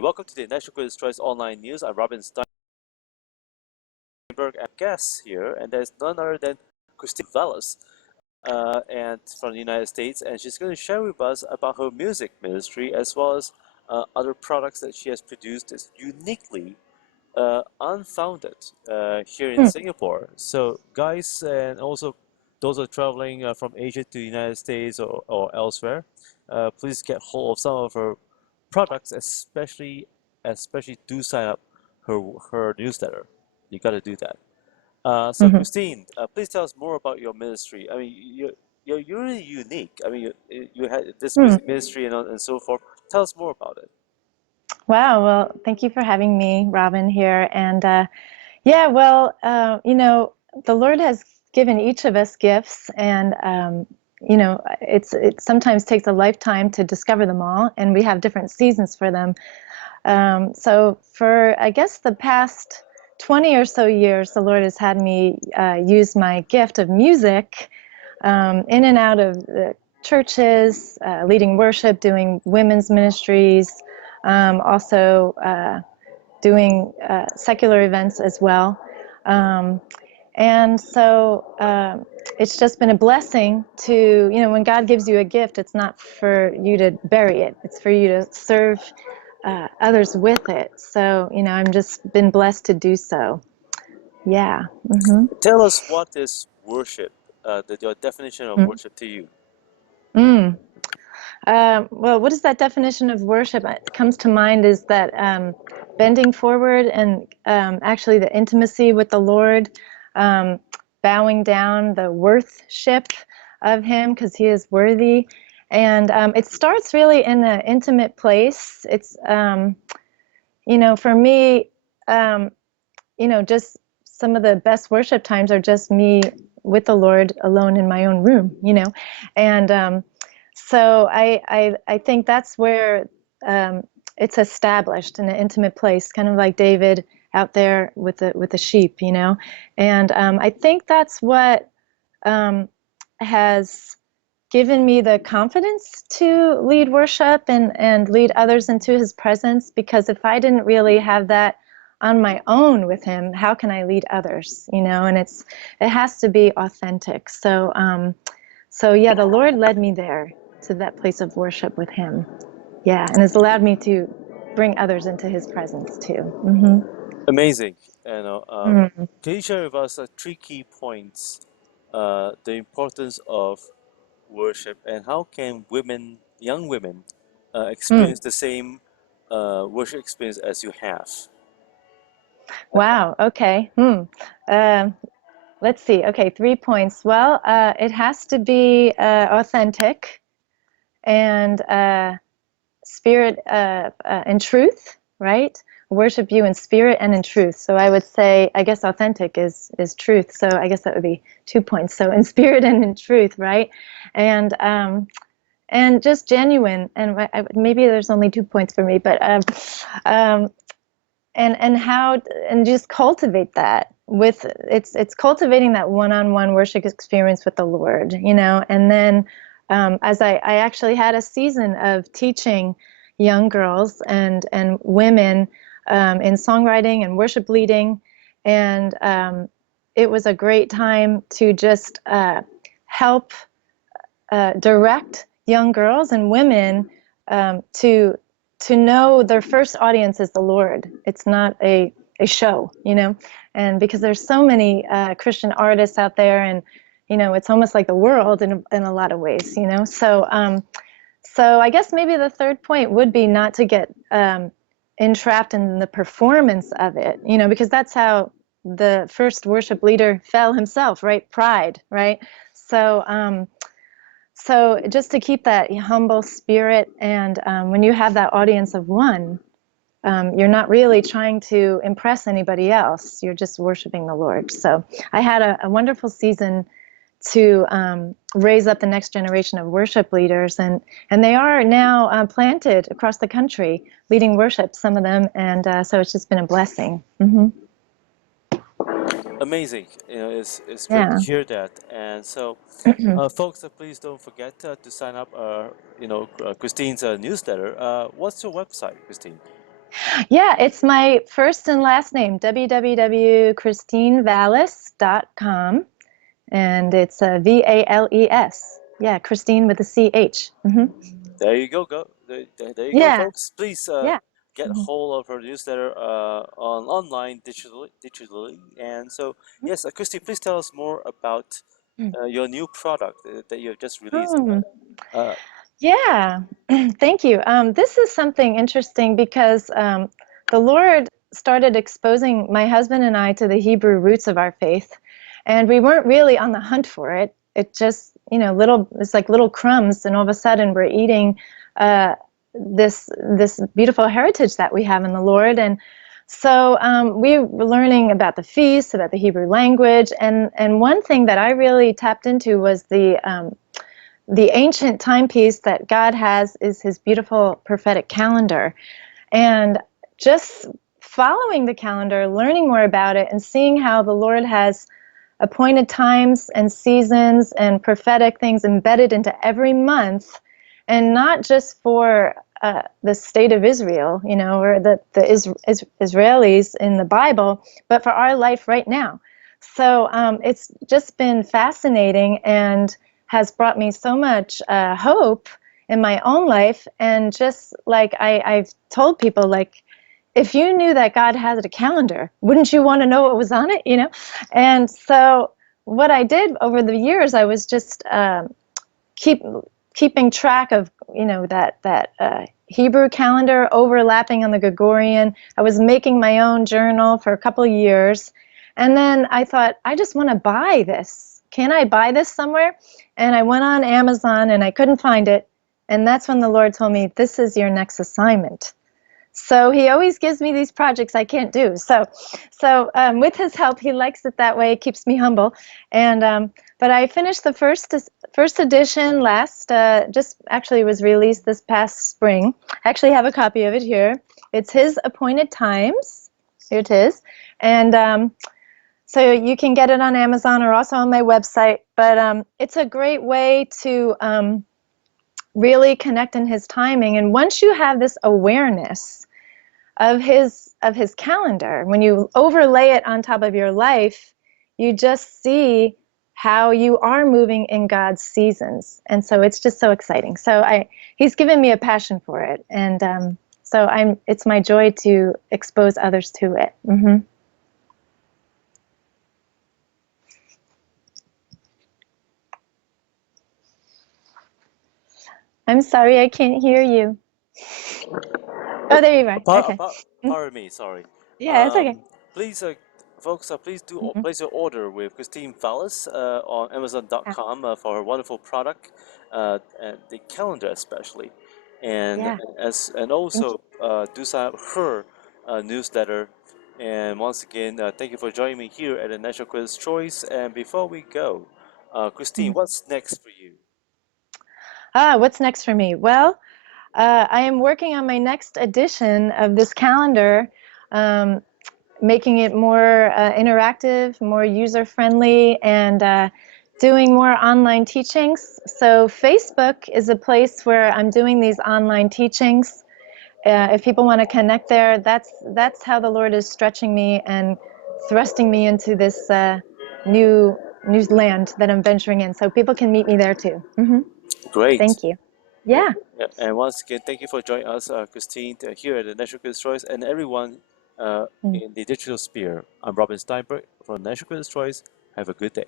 Welcome to the National Critics' Choice Online News. I'm Robin Stienberg and guest here, and there's none other than Christine Vales, and from the United States, and she's going to share with us about her music ministry as well as other products that she has produced that's uniquely unfounded here in Mm. Singapore. So, guys, and also those who are traveling from Asia to the United States or elsewhere, please get hold of some of her products, especially do sign up her newsletter. You got to do that. So, Mhm. Christine, please tell us more about your ministry. I mean, you're really unique. I mean, you had this Mm. music ministry and so forth. Tell us more about it. Wow. Well, thank you for having me, Robin, here. And yeah, well, the Lord has given each of us gifts, and it sometimes takes a lifetime to discover them all, and we have different seasons for them. So for I guess the past 20 or so years, the Lord has had me use my gift of music in and out of the churches, leading worship, doing women's ministries, also doing secular events as well. Um, and so it's just been a blessing to, when God gives you a gift, it's not for you to bury it, it's for you to serve others with it. So, I'm just been blessed to do so. Yeah. Mm-hmm. Tell us what is worship, your definition of worship to you. Mm. Well, what is that definition of worship? It comes to mind is that bending forward and actually the intimacy with the Lord, um, bowing down, the worthship of Him because He is worthy. And it starts really in an intimate place. It's, for me, um, just some of the best worship times are just me with the Lord alone in my own room, and so I think that's where it's established in an intimate place, kind of like David out there with the sheep, and I think that's what um, has given me the confidence to lead worship and lead others into his presence, because if I didn't really have that on my own with him, how can I lead others, and it has to be authentic. So yeah, the Lord led me there to that place of worship with him. Yeah, and has allowed me to bring others into his presence too. Amazing. Mm. Can you share with us three key points, the importance of worship, and how can young women, Mm. experience the same worship experience as you have? Wow. Okay. Um, let's see. Okay, 3 points. Well, it has to be authentic and spirit and truth, right? Worship you in spirit and in truth. So I would say, I guess authentic is truth. So I guess that would be 2 points. So in spirit and in truth, right? And just genuine. And maybe there's only 2 points for me, but um, and how and just cultivate that with it's cultivating that one-on-one worship experience with the Lord, and then as I actually had a season of teaching young girls and women in songwriting and worship leading, and it was a great time to just help direct young girls and women to know their first audience is the Lord. It's not a show, and because there's so many Christian artists out there, and it's almost like the world in a lot of ways, so I guess maybe the third point would be not to get entrapped in the performance of it, because that's how the first worship leader fell himself, right? Pride, right? So just to keep that humble spirit, and when you have that audience of one, you're not really trying to impress anybody else. You're just worshiping the Lord. So I had a wonderful season to raise up the next generation of worship leaders, and they are now planted across the country, leading worship, some of them, and so it's just been a blessing. Amazing. It's great to Yeah. hear that. And so, folks, please don't forget to sign up. Christine's newsletter. What's your website, Christine? Yeah, it's my first and last name, www.christinevales.com. And it's Vales. Yeah, Christine with a CH. There you go. There you go, Yeah, folks. Please yeah. get Mhm. hold of her newsletter on online digitally. And so, yes, Christy, please tell us more about your new product that you have just released. Hmm. Uh, Yeah, thank you. This is something interesting because the Lord started exposing my husband and I to the Hebrew roots of our faith, and we weren't really on the hunt for it. It just, it's like little crumbs, and all of a sudden we're eating uh, this beautiful heritage that we have in the Lord, and so we were learning about the feasts, about the Hebrew language, and one thing that I really tapped into was the ancient timepiece that God has is his beautiful prophetic calendar. And just following the calendar, learning more about it, and seeing how the Lord has appointed times and seasons and prophetic things embedded into every month, and not just for the state of Israel, or the Israelis in the Bible, but for our life right now. So it's just been fascinating and has brought me so much hope in my own life. And just like I've told people, like, if you knew that God had a calendar, wouldn't you want to know what was on it? And so what I did over the years, I was just keep keeping track of that Hebrew calendar overlapping on the Gregorian. I was making my own journal for a couple of years, and then I thought, I just want to buy this. Can I buy this somewhere? And I went on Amazon and I couldn't find it. And that's when the Lord told me, this is your next assignment. So he always gives me these projects I can't do. So with his help, he likes it that way. It keeps me humble. And but I finished the first edition last. Just actually was released this past spring. I actually have a copy of it here. It's his appointed times. Here it is, and so you can get it on Amazon or also on my website. But it's a great way to really connect in his timing. And once you have this awareness of his calendar, when you overlay it on top of your life, you just see how you are moving in God's seasons. And so it's just so exciting. So he's given me a passion for it, and so it's my joy to expose others to it. I'm sorry, I can't hear you. Oh, there you are. Okay. Pardon me, sorry. Yeah, it's okay. Um, please, folks, please do place your order with Christine Vales on Yeah. Amazon.com for her wonderful product, and the calendar especially, and Yeah. and Thank also you. do sign up her newsletter. And once again, thank you for joining me here at the National Quiz Choice. And before we go, Christine, Mhm. what's next for you? What's next for me? Well, I am working on my next edition of this calendar, um, making it more interactive, more user friendly, and doing more online teachings. So, Facebook is a place where I'm doing these online teachings. If people want to connect there, that's how the Lord is stretching me and thrusting me into this new land that I'm venturing in. So people can meet me there too. Great. Thank you. Yeah. And once again, thank you for joining us, Christine, here at the National Quiz Choice, and everyone Mm. in the digital sphere. I'm Robin Steinberg from National Quiz Choice. Have a good day.